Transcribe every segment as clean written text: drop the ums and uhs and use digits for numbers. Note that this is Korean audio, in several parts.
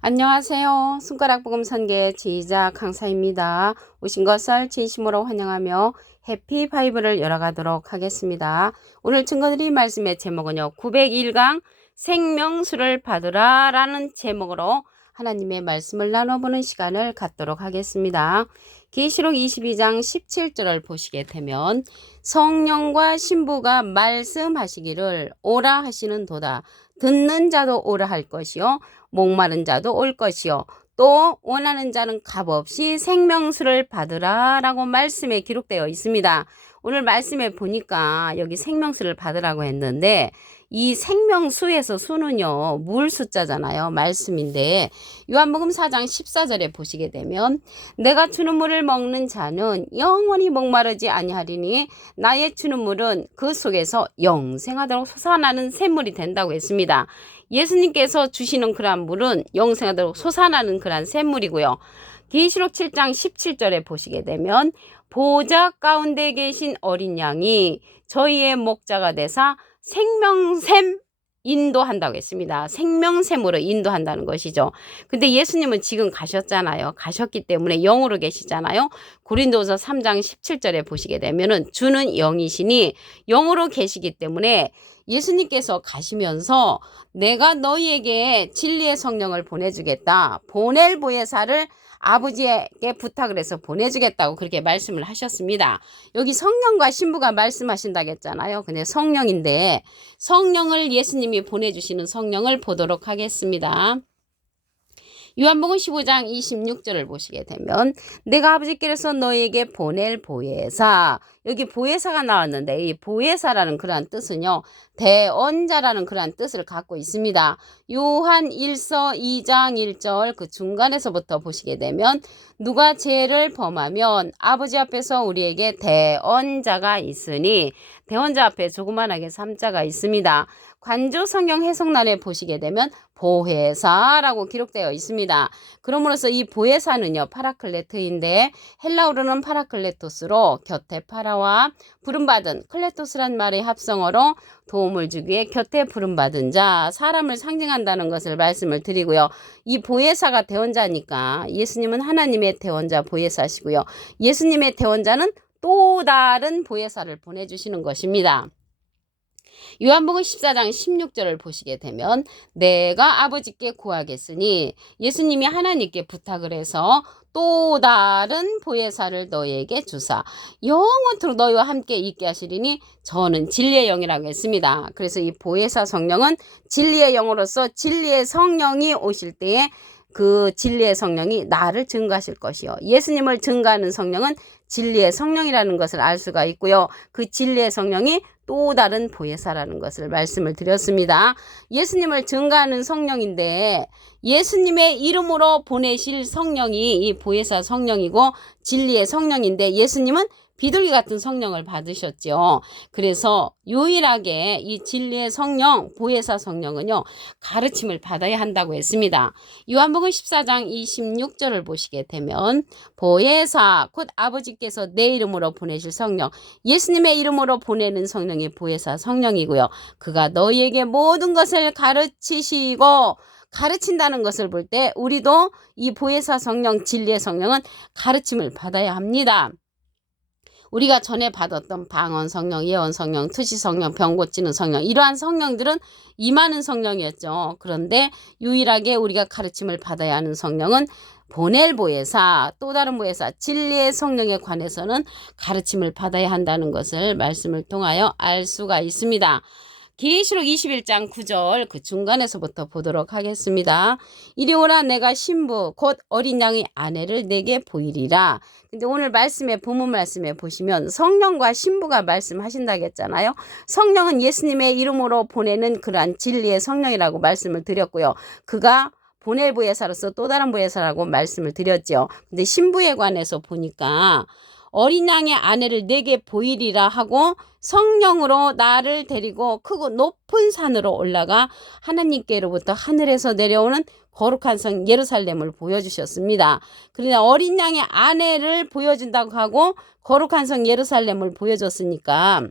안녕하세요. 손가락복음 선계 지휘자 강사입니다. 오신 것을 진심으로 환영하며 해피 바이블을 열어가도록 하겠습니다. 오늘 증거드릴 말씀의 제목은요. 901강 생명수를 받으라 라는 제목으로 하나님의 말씀을 나눠보는 시간을 갖도록 하겠습니다. 계시록 22장 17절을 보시게 되면 성령과 신부가 말씀하시기를 오라 하시는 도다. 듣는 자도 오라 할 것이요 목마른 자도 올 것이요 또 원하는 자는 값없이 생명수를 받으라 라고 말씀에 기록되어 있습니다. 오늘 말씀에 보니까 여기 생명수를 받으라고 했는데 이 생명수에서 수는요 물 숫자잖아요. 말씀인데 요한복음 4장 14절에 보시게 되면 내가 주는 물을 먹는 자는 영원히 목마르지 아니하리니 나의 주는 물은 그 속에서 영생하도록 솟아나는 샘물이 된다고 했습니다. 예수님께서 주시는 그러한 물은 영생하도록 솟아나는 그러한 샘물이고요. 계시록 7장 17절에 보시게 되면 보좌 가운데 계신 어린 양이 저희의 목자가 되사 생명샘 인도한다고 했습니다. 생명샘으로 인도한다는 것이죠. 근데 예수님은 지금 가셨잖아요. 가셨기 때문에 영으로 계시잖아요. 고린도서 3장 17절에 보시게 되면은 주는 영이시니 영으로 계시기 때문에 예수님께서 가시면서 내가 너희에게 진리의 성령을 보내주겠다. 보낼 보혜사를 아버지에게 부탁을 해서 보내주겠다고 그렇게 말씀을 하셨습니다. 여기 성령과 신부가 말씀하신다고 했잖아요. 근데 성령인데 성령을 예수님이 보내주시는 성령을 보도록 하겠습니다. 요한복음 15장 26절을 보시게 되면 내가 아버지께서 너희에게 보낼 보혜사, 여기 보혜사가 나왔는데 이 보혜사라는 그러한 뜻은요 대언자라는 그러한 뜻을 갖고 있습니다. 요한 1서 2장 1절 그 중간에서부터 보시게 되면 누가 죄를 범하면 아버지 앞에서 우리에게 대언자가 있으니 대언자 앞에 조그만하게 3자가 있습니다. 관조 성경 해석란에 보시게 되면 보혜사라고 기록되어 있습니다. 그러므로서 이 보혜사는요 파라클레트인데 헬라어로는 파라클레토스로 곁에 파라와 부름받은 클레토스란 말의 합성어로 도움을 주기 위해 곁에 부름받은 자, 사람을 상징한다는 것을 말씀을 드리고요. 이 보혜사가 대언자니까 예수님은 하나님의 대언자 보혜사시고요. 예수님의 대언자는 또 다른 보혜사를 보내주시는 것입니다. 요한복음 14장 16절을 보시게 되면 내가 아버지께 구하겠으니 예수님이 하나님께 부탁을 해서 또 다른 보혜사를 너희에게 주사 영원토록 너희와 함께 있게 하시리니 저는 진리의 영이라고 했습니다. 그래서 이 보혜사 성령은 진리의 영으로서 진리의 성령이 오실 때에 그 진리의 성령이 나를 증거하실 것이요. 예수님을 증거하는 성령은 진리의 성령이라는 것을 알 수가 있고요. 그 진리의 성령이 또 다른 보혜사라는 것을 말씀을 드렸습니다. 예수님을 증거하는 성령인데 예수님의 이름으로 보내실 성령이 이 보혜사 성령이고 진리의 성령인데 예수님은 비둘기 같은 성령을 받으셨죠. 그래서 유일하게 이 진리의 성령, 보혜사 성령은요. 가르침을 받아야 한다고 했습니다. 요한복음 14장 26절을 보시게 되면 보혜사, 곧 아버지께서 내 이름으로 보내실 성령, 예수님의 이름으로 보내는 성령이 보혜사 성령이고요. 그가 너희에게 모든 것을 가르치시고 가르친다는 것을 볼 때 우리도 이 보혜사 성령, 진리의 성령은 가르침을 받아야 합니다. 우리가 전에 받았던 방언 성령, 예언 성령, 투시 성령, 병 고치는 성령 이러한 성령들은 임하는 성령이었죠. 그런데 유일하게 우리가 가르침을 받아야 하는 성령은 보낼 보혜사, 또 다른 보혜사, 진리의 성령에 관해서는 가르침을 받아야 한다는 것을 말씀을 통하여 알 수가 있습니다. 계시록 21장 9절 그 중간에서부터 보도록 하겠습니다. 이리 오라 내가 신부 곧 어린 양의 아내를 내게 보이리라. 근데 오늘 말씀에 본문 말씀에 보시면 성령과 신부가 말씀하신다고 했잖아요. 성령은 예수님의 이름으로 보내는 그러한 진리의 성령이라고 말씀을 드렸고요. 그가 보낼 보혜사로서 또 다른 보혜사라고 말씀을 드렸죠. 근데 신부에 관해서 보니까 어린 양의 아내를 내게 보이리라 하고 성령으로 나를 데리고 크고 높은 산으로 올라가 하나님께로부터 하늘에서 내려오는 거룩한 성 예루살렘을 보여주셨습니다. 그러나 어린 양의 아내를 보여준다고 하고 거룩한 성 예루살렘을 보여줬으니까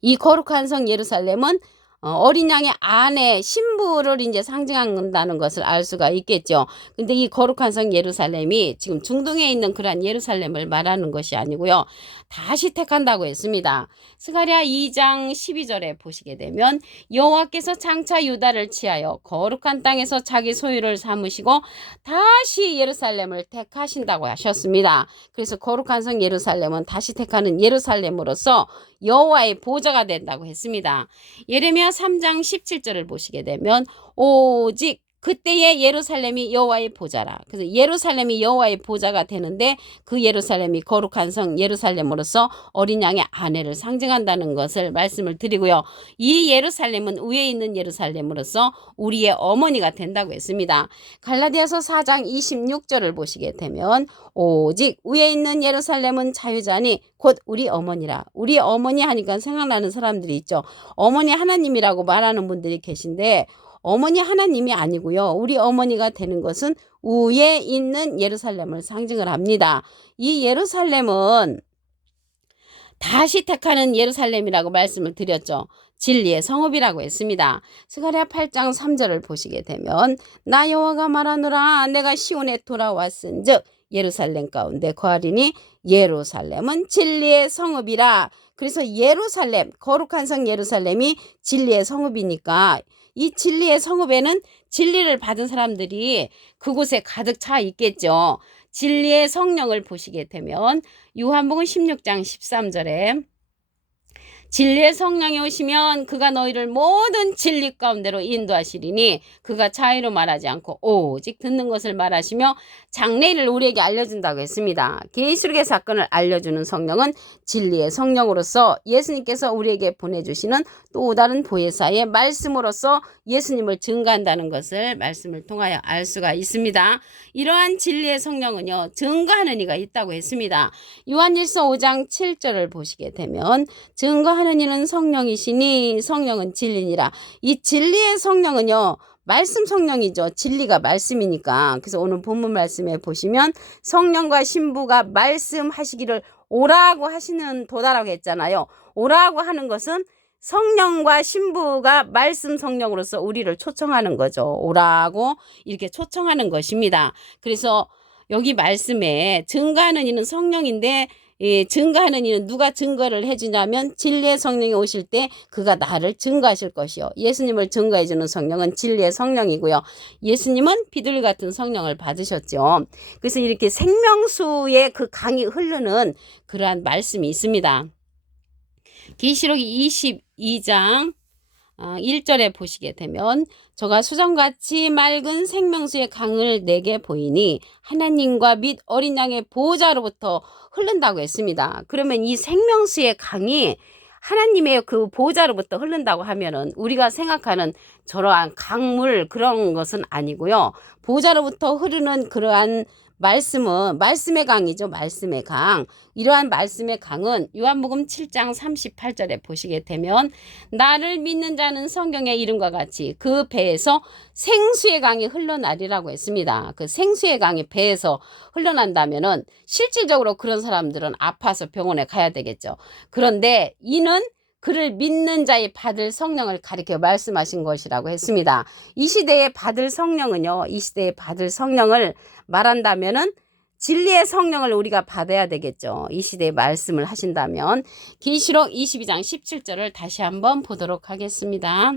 이 거룩한 성 예루살렘은 어린 양의 아내 신부를 이제 상징한다는 것을 알 수가 있겠죠. 근데 이 거룩한 성 예루살렘이 지금 중동에 있는 그러한 예루살렘을 말하는 것이 아니고요. 다시 택한다고 했습니다. 스가랴 2장 12절에 보시게 되면 여호와께서 장차 유다를 취하여 거룩한 땅에서 자기 소유를 삼으시고 다시 예루살렘을 택하신다고 하셨습니다. 그래서 거룩한 성 예루살렘은 다시 택하는 예루살렘으로서 여호와의 보좌가 된다고 했습니다. 예레미야 3장 17절을 보시게 되면 오직 그때의 예루살렘이 여호와의 보좌라. 그래서 예루살렘이 여호와의 보좌가 되는데 그 예루살렘이 거룩한 성 예루살렘으로서 어린 양의 아내를 상징한다는 것을 말씀을 드리고요. 이 예루살렘은 위에 있는 예루살렘으로서 우리의 어머니가 된다고 했습니다. 갈라디아서 4장 26절을 보시게 되면 오직 위에 있는 예루살렘은 자유자니 곧 우리 어머니라. 우리 어머니 하니까 생각나는 사람들이 있죠. 어머니 하나님이라고 말하는 분들이 계신데 어머니 하나님이 아니고요. 우리 어머니가 되는 것은 위에 있는 예루살렘을 상징을 합니다. 이 예루살렘은 다시 택하는 예루살렘이라고 말씀을 드렸죠. 진리의 성읍이라고 했습니다. 스가랴 8장 3절을 보시게 되면 나 여호와가 말하노라 내가 시온에 돌아왔은즉 예루살렘 가운데 거하리니 예루살렘은 진리의 성읍이라. 그래서 예루살렘, 거룩한 성 예루살렘이 진리의 성읍이니까 이 진리의 성읍에는 진리를 받은 사람들이 그곳에 가득 차 있겠죠. 진리의 성령을 보시게 되면 요한복음 16장 13절에 진리의 성령이 오시면 그가 너희를 모든 진리 가운데로 인도하시리니 그가 자의로 말하지 않고 오직 듣는 것을 말하시며 장래일을 우리에게 알려준다고 했습니다. 계시록의 사건을 알려주는 성령은 진리의 성령으로서 예수님께서 우리에게 보내주시는 또 다른 보혜사의 말씀으로서 예수님을 증거한다는 것을 말씀을 통하여 알 수가 있습니다. 이러한 진리의 성령은요 증거하는 이가 있다고 했습니다. 요한일서 5장 7절을 보시게 되면 증거하는 이는 성령이시니 성령은 진리니라. 이 진리의 성령은요 말씀 성령이죠. 진리가 말씀이니까. 그래서 오늘 본문 말씀에 보시면 성령과 신부가 말씀하시기를 오라고 하시는 도다라고 했잖아요. 오라고 하는 것은 성령과 신부가 말씀 성령으로서 우리를 초청하는 거죠. 오라고 이렇게 초청하는 것입니다. 그래서 여기 말씀에 증거하는 이는 성령인데 증거하는 이는 누가 증거를 해주냐면 진리의 성령이 오실 때 그가 나를 증거하실 것이요. 예수님을 증거해주는 성령은 진리의 성령이고요. 예수님은 비둘기 같은 성령을 받으셨죠. 그래서 이렇게 생명수의 그 강이 흐르는 그러한 말씀이 있습니다. 계시록 22장 1절에 보시게 되면 저가 수정같이 맑은 생명수의 강을 내게 보이니 하나님과 및 어린 양의 보호자로부터 흐른다고 했습니다. 그러면 이 생명수의 강이 하나님의 그 보호자로부터 흐른다고 하면은 우리가 생각하는 저러한 강물 그런 것은 아니고요. 보호자로부터 흐르는 그러한 말씀은 말씀의 강이죠. 말씀의 강. 이러한 말씀의 강은 요한복음 7장 38절에 보시게 되면 나를 믿는 자는 성경의 이름과 같이 그 배에서 생수의 강이 흘러나리라고 했습니다. 그 생수의 강이 배에서 흘러난다면은 실질적으로 그런 사람들은 아파서 병원에 가야 되겠죠. 그런데 이는 그를 믿는 자의 받을 성령을 가리켜 말씀하신 것이라고 했습니다. 이 시대에 받을 성령은요. 이 시대에 받을 성령을 말한다면은 진리의 성령을 우리가 받아야 되겠죠. 이 시대에 말씀을 하신다면 계시록 22장 17절을 다시 한번 보도록 하겠습니다.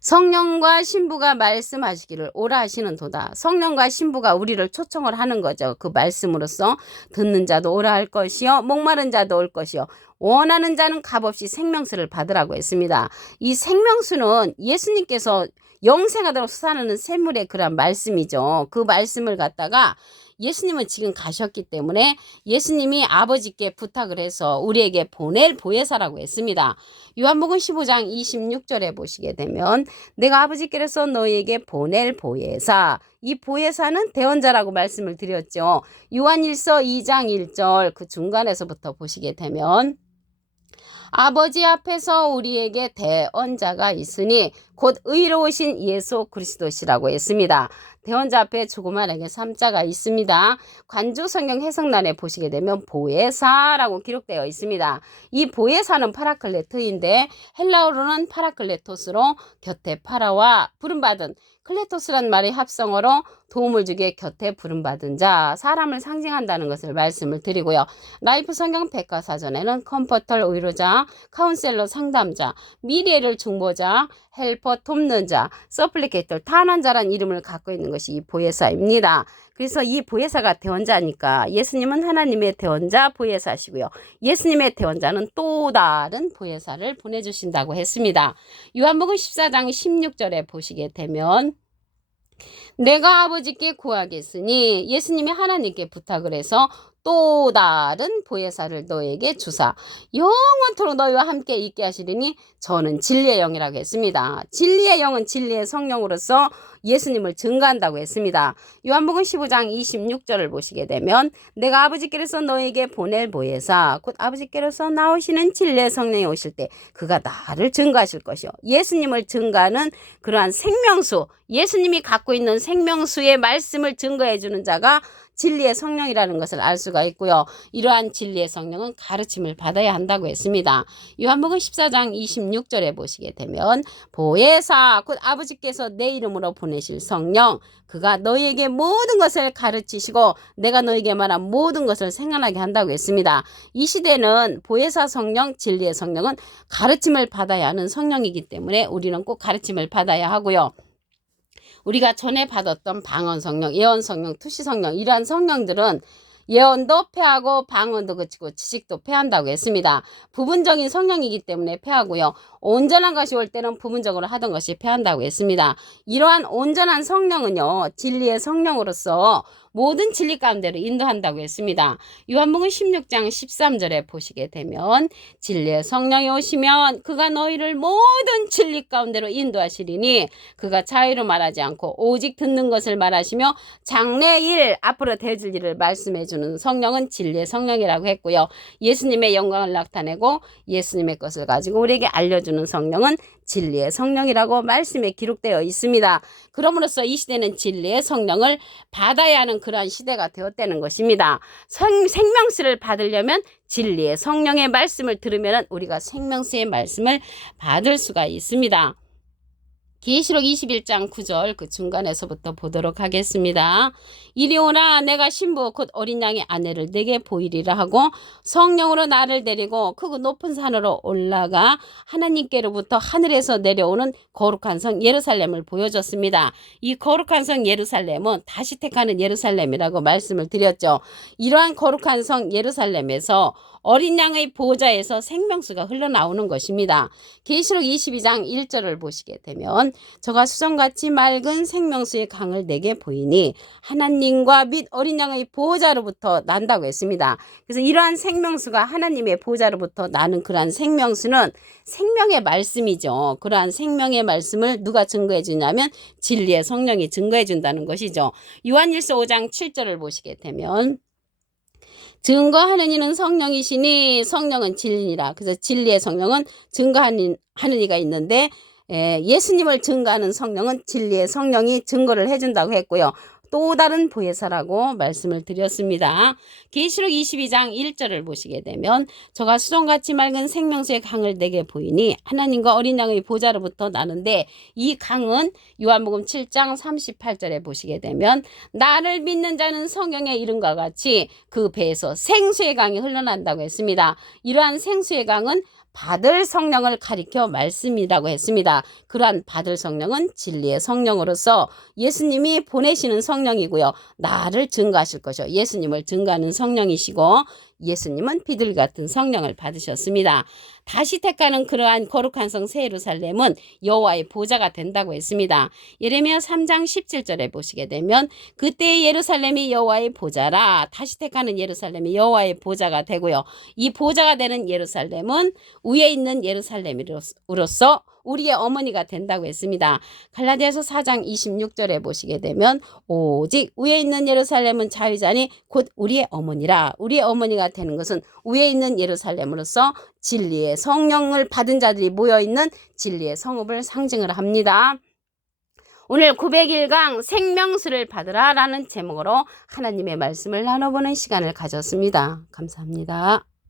성령과 신부가 말씀하시기를 오라 하시는 도다. 성령과 신부가 우리를 초청을 하는 거죠. 그 말씀으로써 듣는 자도 오라 할 것이요 목마른 자도 올 것이요 원하는 자는 값없이 생명수를 받으라고 했습니다. 이 생명수는 예수님께서 영생하도록 수사하는 샘물의 그런 말씀이죠. 그 말씀을 갖다가 예수님은 지금 가셨기 때문에 예수님이 아버지께 부탁을 해서 우리에게 보낼 보혜사라고 했습니다. 요한복음 15장 26절에 보시게 되면 내가 아버지께로서 너희에게 보낼 보혜사, 이 보혜사는 대언자라고 말씀을 드렸죠. 요한일서 2장 1절 그 중간에서부터 보시게 되면 아버지 앞에서 우리에게 대언자가 있으니 곧 의로우신 예수 그리스도시라고 했습니다. 대원자 앞에 조그만하게 3자가 있습니다. 관주 성경 해석란에 보시게 되면 보에사라고 기록되어 있습니다. 이 보에사는 파라클레토인데 헬라어로는 파라클레토스로 곁에 파라와 부름받은, 클레토스란 말의 합성어로 도움을 주기에 곁에 부름받은 자, 사람을 상징한다는 것을 말씀을 드리고요. 라이프 성경 백과사전에는 컴포터 위로자, 카운셀러 상담자, 미래를 중보자, 헬퍼 돕는 자, 서플리케이터 탄원자란 이름을 갖고 있는 것이 이 보혜사입니다. 그래서 이 보혜사가 대원자니까 예수님은 하나님의 대원자 보혜사시고요. 예수님의 대원자는 또 다른 보혜사를 보내주신다고 했습니다. 요한복음 14장 16절에 보시게 되면 내가 아버지께 구하겠으니 예수님이 하나님께 부탁을 해서 또 다른 보혜사를 너에게 주사 영원토록 너희와 함께 있게 하시리니 저는 진리의 영이라고 했습니다. 진리의 영은 진리의 성령으로서 예수님을 증거한다고 했습니다. 요한복음 15장 26절을 보시게 되면 내가 아버지께로서 너에게 보낼 보혜사 곧 아버지께로서 나오시는 진리의 성령이 오실 때 그가 나를 증거하실 것이요. 예수님을 증거하는 그러한 생명수, 예수님이 갖고 있는 생명수의 말씀을 증거해 주는 자가 진리의 성령이라는 것을 알 수가 있고요. 이러한 진리의 성령은 가르침을 받아야 한다고 했습니다. 요한복음 14장 26절에 보시게 되면 보혜사 곧 아버지께서 내 이름으로 보내실 성령 그가 너희에게 모든 것을 가르치시고 내가 너희에게 말한 모든 것을 생각나게 한다고 했습니다. 이 시대는 보혜사 성령, 진리의 성령은 가르침을 받아야 하는 성령이기 때문에 우리는 꼭 가르침을 받아야 하고요. 우리가 전에 받았던 방언 성령, 예언 성령, 투시 성령 이러한 성령들은 예언도 패하고 방언도 그치고 지식도 패한다고 했습니다. 부분적인 성령이기 때문에 패하고요. 온전한 것이 올 때는 부분적으로 하던 것이 패한다고 했습니다. 이러한 온전한 성령은요. 진리의 성령으로서 모든 진리 가운데로 인도한다고 했습니다. 요한복음 16장 13절에 보시게 되면 진리의 성령이 오시면 그가 너희를 모든 진리 가운데로 인도하시리니 그가 자유로 말하지 않고 오직 듣는 것을 말하시며 장래일 앞으로 되어질 일을 말씀해 주는 성령은 진리의 성령이라고 했고요. 예수님의 영광을 나타내고 예수님의 것을 가지고 우리에게 알려주는 성령은 진리의 성령이라고 말씀에 기록되어 있습니다. 그럼으로써 이 시대는 진리의 성령을 받아야 하는 그러한 시대가 되었다는 것입니다. 생명수를 받으려면 진리의 성령의 말씀을 들으면 우리가 생명수의 말씀을 받을 수가 있습니다. 계시록 21장 9절 그 중간에서부터 보도록 하겠습니다. 이리 오라 내가 신부 곧 어린 양의 아내를 내게 보이리라 하고 성령으로 나를 데리고 크고 높은 산으로 올라가 하나님께로부터 하늘에서 내려오는 거룩한 성 예루살렘을 보여줬습니다. 이 거룩한 성 예루살렘은 다시 택하는 예루살렘이라고 말씀을 드렸죠. 이러한 거룩한 성 예루살렘에서 어린 양의 보좌에서 생명수가 흘러나오는 것입니다. 계시록 22장 1절을 보시게 되면 저가 수정같이 맑은 생명수의 강을 내게 보이니 하나님과 및 어린 양의 보좌로부터 난다고 했습니다. 그래서 이러한 생명수가 하나님의 보좌로부터 나는 그러한 생명수는 생명의 말씀이죠. 그러한 생명의 말씀을 누가 증거해 주냐면 진리의 성령이 증거해 준다는 것이죠. 요한일서 5장 7절을 보시게 되면 증거하는 이는 성령이시니 성령은 진리니라. 그래서 진리의 성령은 증거하는 이가 있는데 예수님을 증거하는 성령은 진리의 성령이 증거를 해준다고 했고요. 또 다른 보혜사라고 말씀을 드렸습니다. 계시록 22장 1절을 보시게 되면 저가 수정같이 맑은 생명수의 강을 내게 보이니 하나님과 어린 양의 보좌로부터 나는데 이 강은 요한복음 7장 38절에 보시게 되면 나를 믿는 자는 성경의 이름과 같이 그 배에서 생수의 강이 흘러난다고 했습니다. 이러한 생수의 강은 받을 성령을 가리켜 말씀이라고 했습니다. 그러한 받을 성령은 진리의 성령으로서 예수님이 보내시는 성령이고요. 나를 증거하실 것이요. 예수님을 증거하는 성령이시고 예수님은 비둘기 같은 성령을 받으셨습니다. 다시 택하는 그러한 거룩한 성 새 예루살렘은 여호와의 보좌가 된다고 했습니다. 예레미야 3장 17절에 보시게 되면 그때의 예루살렘이 여호와의 보좌라. 다시 택하는 예루살렘이 여호와의 보좌가 되고요. 이 보좌가 되는 예루살렘은 위에 있는 예루살렘으로서 우리의 어머니가 된다고 했습니다. 갈라디아서 4장 26절에 보시게 되면 오직 위에 있는 예루살렘은 자유자니 곧 우리의 어머니라. 우리의 어머니가 되는 것은 위에 있는 예루살렘으로서 진리의 성령을 받은 자들이 모여있는 진리의 성읍을 상징을 합니다. 오늘 901강 생명수를 받으라 라는 제목으로 하나님의 말씀을 나눠보는 시간을 가졌습니다. 감사합니다.